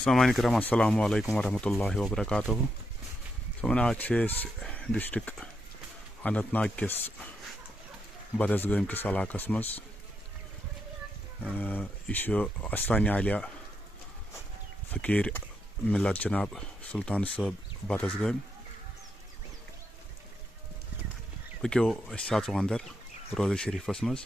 सामान्य करम अस्सलामु अलैकुम वरहमतुल्लाहि वबरकातुहू। आज डिस्ट्रिक्ट अनंतनाग किस बदसगाम किस इलाकस मज अस्तानी आलिया फकीर मिलत जनाब सुल्तान साहब बदसगाम। पक्यो अंदर रोज़ा शरीफस मज।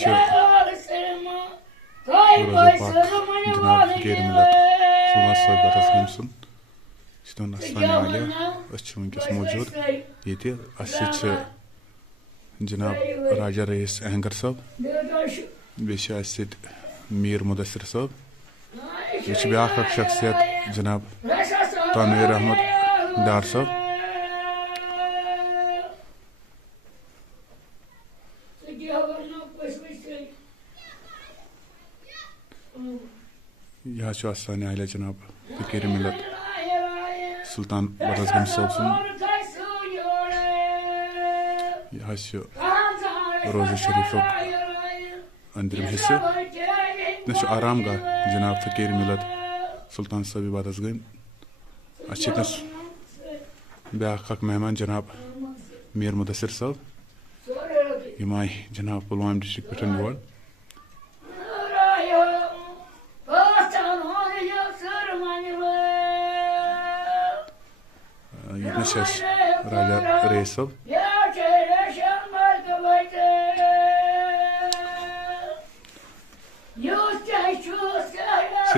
जनाब फकीर मिलत सुल्तान साहब बदसगाम सुन अस्तानी आलिया वनकस मौजूद ये जनाब राजा रईस अहंगर साहब बे मीर मुदस्सिर साहब ये ब्या शख्सियत जनाब तनवीर अहमद डार साहब। यह अस्तानी आलिया जनाब फकीर मिलत सुल्तान बदसगाम साहब सुन यह रोज़ा शरीफ अंदरिम हिस्से आराम गाह जनाब फकीर मिलत सुल्तान साहब बदसगाम। अच्छस ब्या मेहमान जनाब मीर मुदस्सिर साहब यम आय जनाब पुलवाम डिस्ट्रिक्ट पे योर। राजा रईस साहब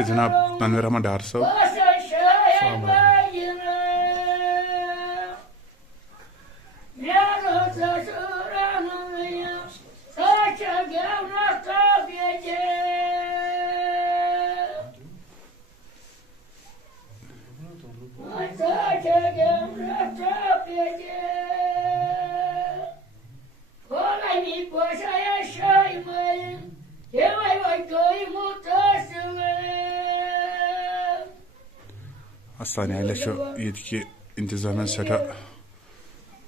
जनाब तनवीर अहमद डार साहब। अस्तानी आलिया ये इंतजाम सठा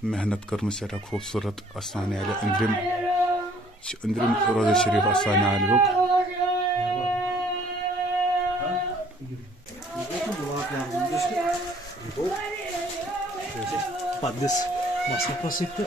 मेहनत कर्म सेठा खूबसूरत आस्थान अंदरिम रोजा शरीफ आस्थान Paddes masa pasitte.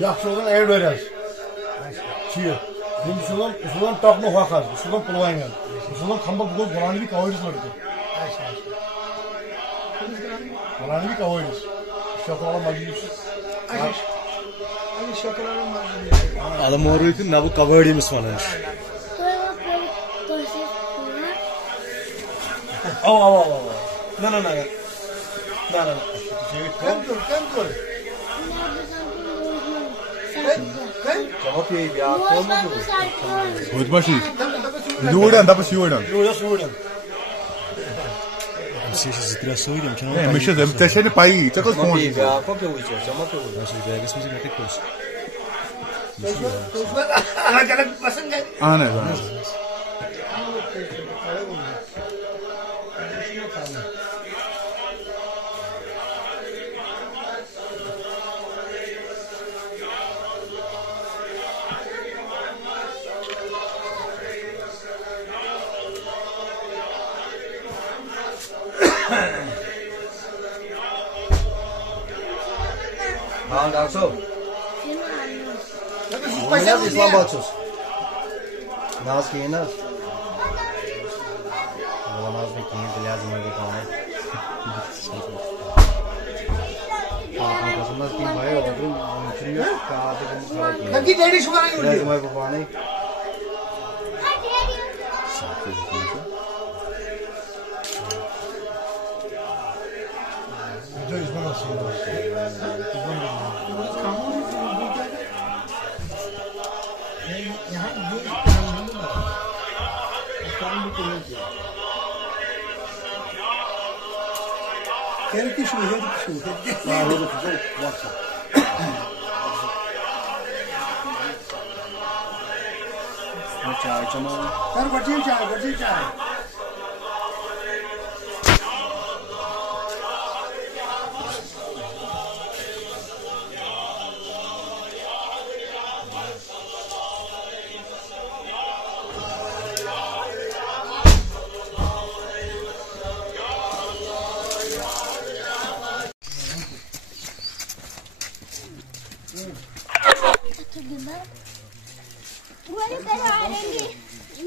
Yaxşı olan ev verər. Çiğ. Usulun takma vakar. Usulun pulvayla. Usulun kamba bugün bulanı bir kavayırız var. Bulanı bir kavayırız. Şokolala majlis. Ali şokolala majlis. Adam orayı ne bu kavayırız var. Al. No. Kentur. Cevap yiyip ya. Hoje baixo. Yuran, dá para se yuran. Yuran. Você se desgraçou, ele não É, mas você tá cheio de país, tá com os pontos. Qual que é o vídeo? Cevap yok. Nasıl bir belgesel müzik yapıp koysun. Ah, né? Haan Darso. Oynayalım İslamabad sus. Naz giyin az. Naz bir giyin de lazım öyle kalmayı. Arkasında giyin bayağı oldu. Onun için yok. Kağıdı bunu kağıt giyin. Nanti dedi şu bana yürüdü. Lazım öyle kalmayı. Kendi şu. चाय चमो sir बच्ची चाय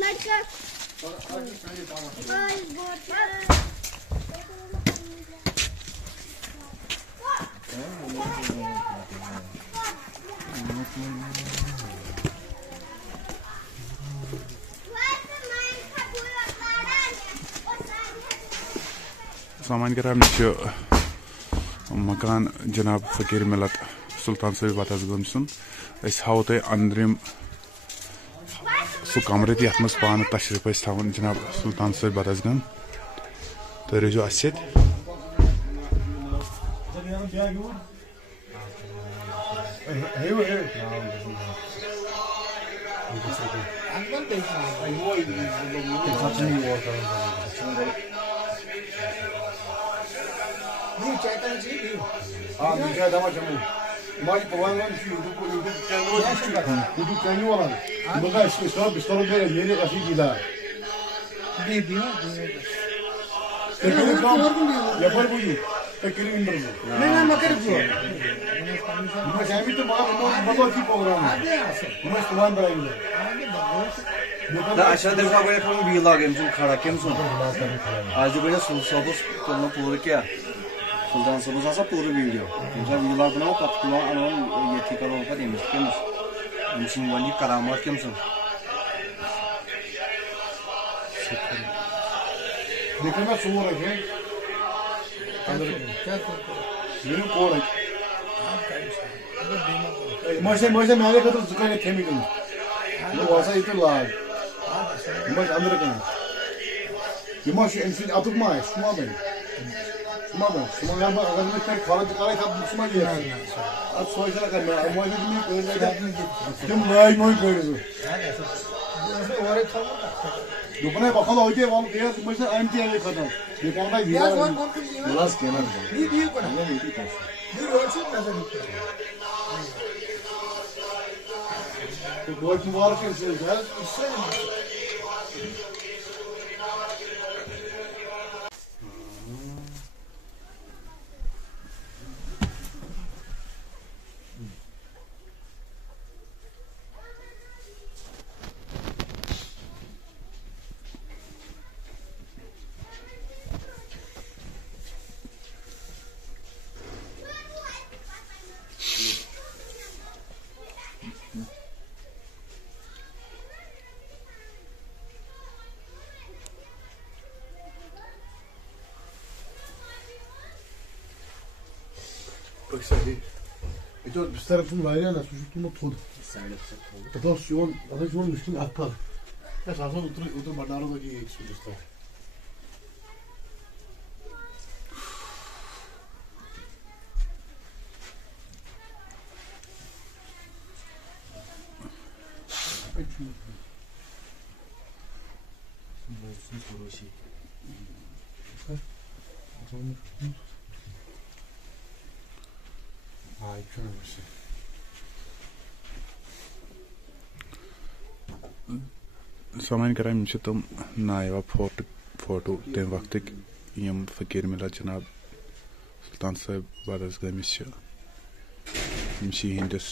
लड़का सामान कराम मकान जनाब फकीर मिलत सुल्तान सभी बात सुन हाव तुम अंदरिम सह कमरे तथ मज पान तशरीफ थवन जनाब सुल्तान सभी बात गम तुम रोजो अस Sultan Sabus asa पूरा वीडियो जब व्लॉग बनाओ पत तुम अनो ये थी करो पत इमस केमस इमसिन वाली करामत केमस देखो ना सोर है अंदर ये कोर है मसे मैंने का तो दुकान थे मिल वो वासा इतो लाग मस अंदर का ये मस इनसे अतुक माय सुमा में सुमा अगर मैं फिर खाना चुका रहा था सुमा जी अब सोच रहा करना अब मुझे नहीं कर तुम लाइक नहीं कर दो दुपने बखल हो गए वहां गया मुझे एमटी है खत्म ये काम भाई लास्ट के ना ये को ना ये रोज नजर तो बहुत मुबारक है इससे Это bister from Vayana, suçlu mu todo. Então se on, a gente não mistura a pá. É só outro banaro do que isso bister. Ay, kırmızı. सामान कराम तुम नायवा फोटो तम वक्त यम फकीर मिला जनाब सुल्तान साहब बदस गमिस हंदिस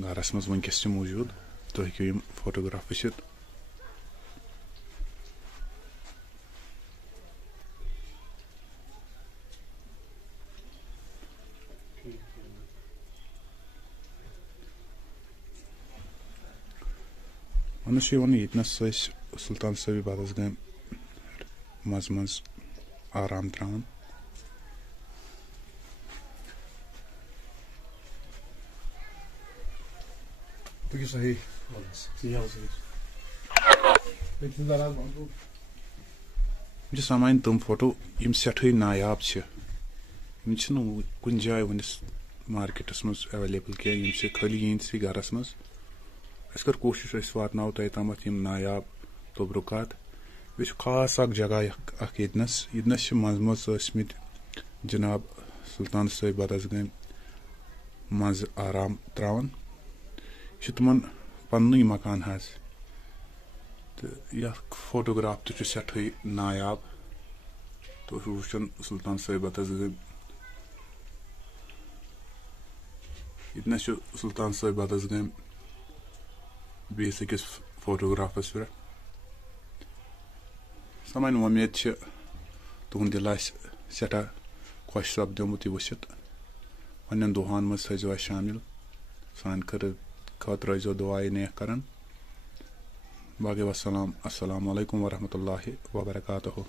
गरस मज वनकस मौजूद तुम हेको यम फोटोग्राफ वुचित वन यतनस सुल्तान सभी बदस गम मज मज आराम त्रान सही सामान तम फोटो यम सठे नायाब कुन जाय वनिस मार्केटस मज अवेलेबल क्या खाली यहीं गरस मज अस कर कोशिश वातनाव तय तमत यम नायाब तबरुकात बे खास अख जगह यतनस मज मज ईसमित जनाब सुल्तान साहब बदसगम मज आराम त्रावन तमन पन्न मकान हज तो यह फोटोग्राफ तो सठे नायाब तो वुचन सुल्तान साहब बदसगम यतनस सुल्तान साहब बदसगम बेस अकिस फोटोग्राफस पे समान उम्मीद तुहद दिल सठा खुश सपदमुत यह वुचित वन दुहान मज थो शामिल सान खत रोजो दुआई नेक करन बाकी वसलाम अस्सलाम वालेकुम वरहमतुल्लाहि वबरकातुहु।